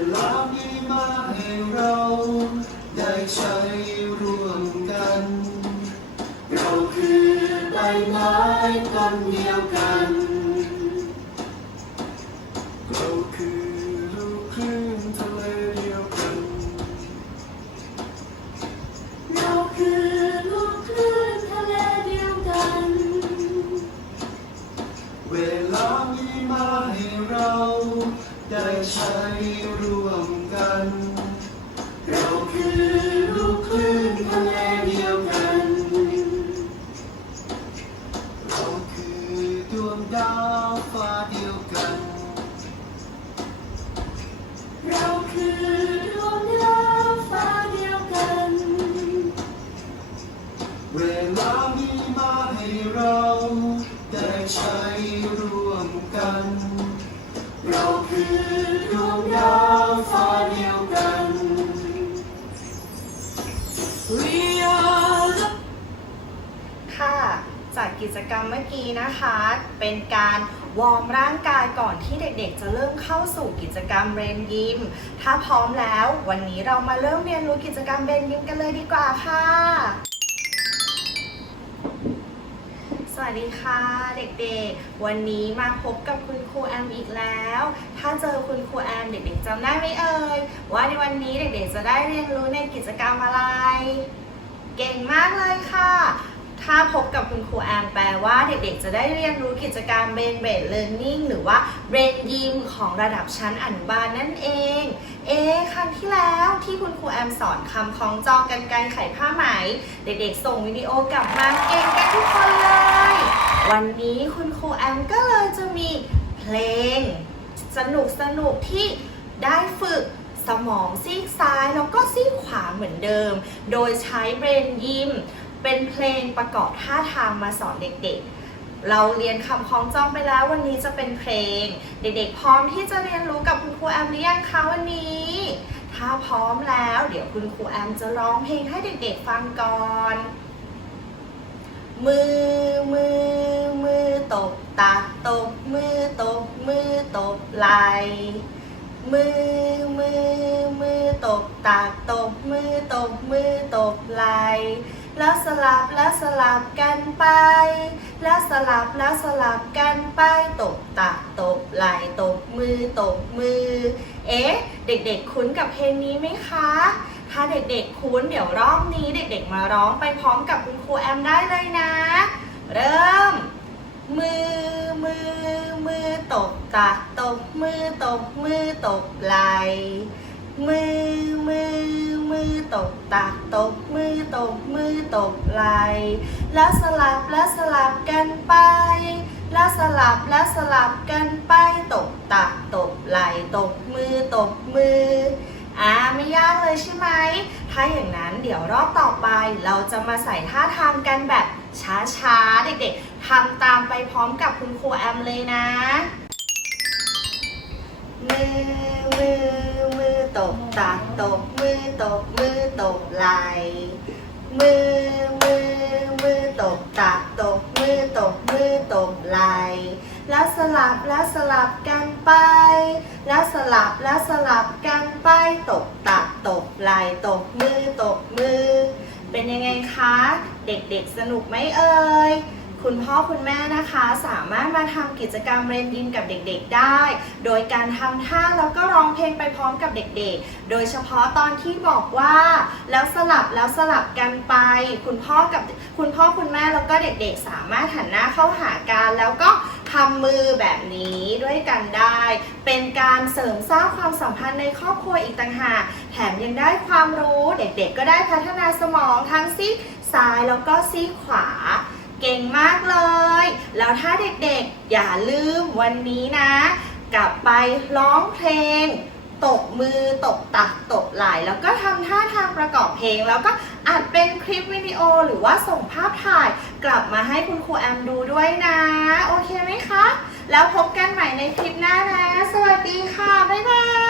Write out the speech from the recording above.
เวลามีมาให้เราได้ใช้ร่วมกัน เราคือใบไม้ต้นเดียวกัน ดาวฟ้าเดียวกัน เราคือดวงดาวฟ้าเดียวกัน เวลามีมาให้เราได้ใช้ร่วมกัน กิจกรรมเมื่อกี้นะคะ เป็นการวอร์มร่างกายก่อนที่เด็กๆ จะเริ่มเข้าสู่กิจกรรมเรนยิม ถ้าพร้อมแล้ววันนี้เรามาเริ่มเรียนรู้กิจกรรมเรนยิมกันเลยดีกว่าค่ะ สวัสดีค่ะเด็กๆ วันนี้มาพบกับคุณครูแอมอีกแล้ว ถ้าเจอคุณครูแอมเด็กๆจำได้ไหมเอ่ยว่าในวันนี้เด็กๆ จะได้เรียนรู้ในกิจกรรมอะไร เก่งมากเลยค่ะ ถ้าพบกับคุณครูแอมแปลว่าเด็กๆ จะได้เรียนรู้กิจกรรม Brain Based Learning หรือว่า Brain Gym ของระดับชั้นอนุบาลนั่นเอง เอ๊ะครั้งที่แล้วที่คุณครูแอมสอนคำคล้องจองกันไกรไขผ้าไหม เด็กๆ ส่งวิดีโอกลับมาเก่งกันทุกคนเลย วันนี้คุณครูแอมก็เลยจะมีเพลง สนุกสนุกที่ได้ฝึกสมองซีกซ้ายแล้วก็ซีกขวาเหมือนเดิม โดยใช้เบรนยิม เป็นเพลงประกอบท่าทางมาสอนเด็กๆ เราเรียนคำคล้องจองไปแล้ววันนี้จะเป็นเพลง เด็กๆ พร้อมที่จะเรียนรู้กับคุณครูแอมหรือยังคะวันนี้ ถ้าพร้อมแล้วเดี๋ยวคุณครูแอมจะร้องเพลงให้เด็กๆฟังก่อน มือมือมือตบตักตบมือตบมือตบไหลมือมือ บตากตบมือตบมือตบไหลแล้วสลับแล้วสลับกันไป แล้วสลับแล้วสลับกันไปตบตากตบไหลตบมือตบมือ เอ๊ะ เด็กๆคุ้นกับเพลงนี้ไหมคะ ถ้าเด็กๆคุ้นเดี๋ยวรอบนี้เด็กๆมาร้องไปพร้อมกับคุณครูแอมได้เลยนะ เริ่ม มือมือมือตบตักตบมือตบมือตบไหล ตบตักตบมือตบมือตบไหลแล้วสลับแล้วสลับกันไป แล้วสลับแล้วสลับกันไปตบตักตบไหลตบมือตบมืออ่าไม่ยากเลยใช่ไหม ถ้าอย่างนั้นเดี๋ยวรอบต่อไปเราจะมาใส่ท่าทางกันแบบช้าๆ เด็กๆทำตามไปพร้อมกับคุณครูแอมเลยนะมือมือมือ ตบตักตบมือตบมือตบไหลมือมือมือตบตักตบมือตบมือตบไหลแล้วสลับแล้วสลับกันไป แล้วสลับแล้วสลับกันไปตบตักตบไหลตบมือตบมือ เป็นยังไงคะ เด็กๆสนุกไหมเอ่ย คุณพ่อคุณแม่นะคะสามารถมาทำกิจกรรมเรียนยินกับเด็กๆได้ โดยการทำท่าแล้วก็ร้องเพลงไปพร้อมกับเด็กๆ โดยเฉพาะตอนที่บอกว่าแล้วสลับแล้วสลับกันไป คุณพ่อกับคุณพ่อคุณแม่แล้วก็เด็กๆ สามารถหันหน้าเข้าหากันแล้วก็ทำมือแบบนี้ด้วยกันได้ เป็นการเสริมสร้างความสัมพันธ์ในครอบครัวอีกต่างหากแถมยังได้ความรู้เด็กๆ ก็ได้พัฒนาสมองทั้งซีกซ้ายแล้วก็ซีกขวา เก่งมากเลย แล้วถ้าเด็กๆ อย่าลืมวันนี้นะ กลับไปร้องเพลง ตบมือ ตบตัก ตบไหล่แล้วก็ทำท่าทางประกอบเพลง แล้วก็อัดเป็นคลิปวิดีโอหรือว่าส่งภาพถ่าย กลับมาให้คุณครูแอมดูด้วยนะ โอเคไหมคะ แล้วพบกันใหม่ในคลิปหน้านะ สวัสดีค่ะ บ๊ายบาย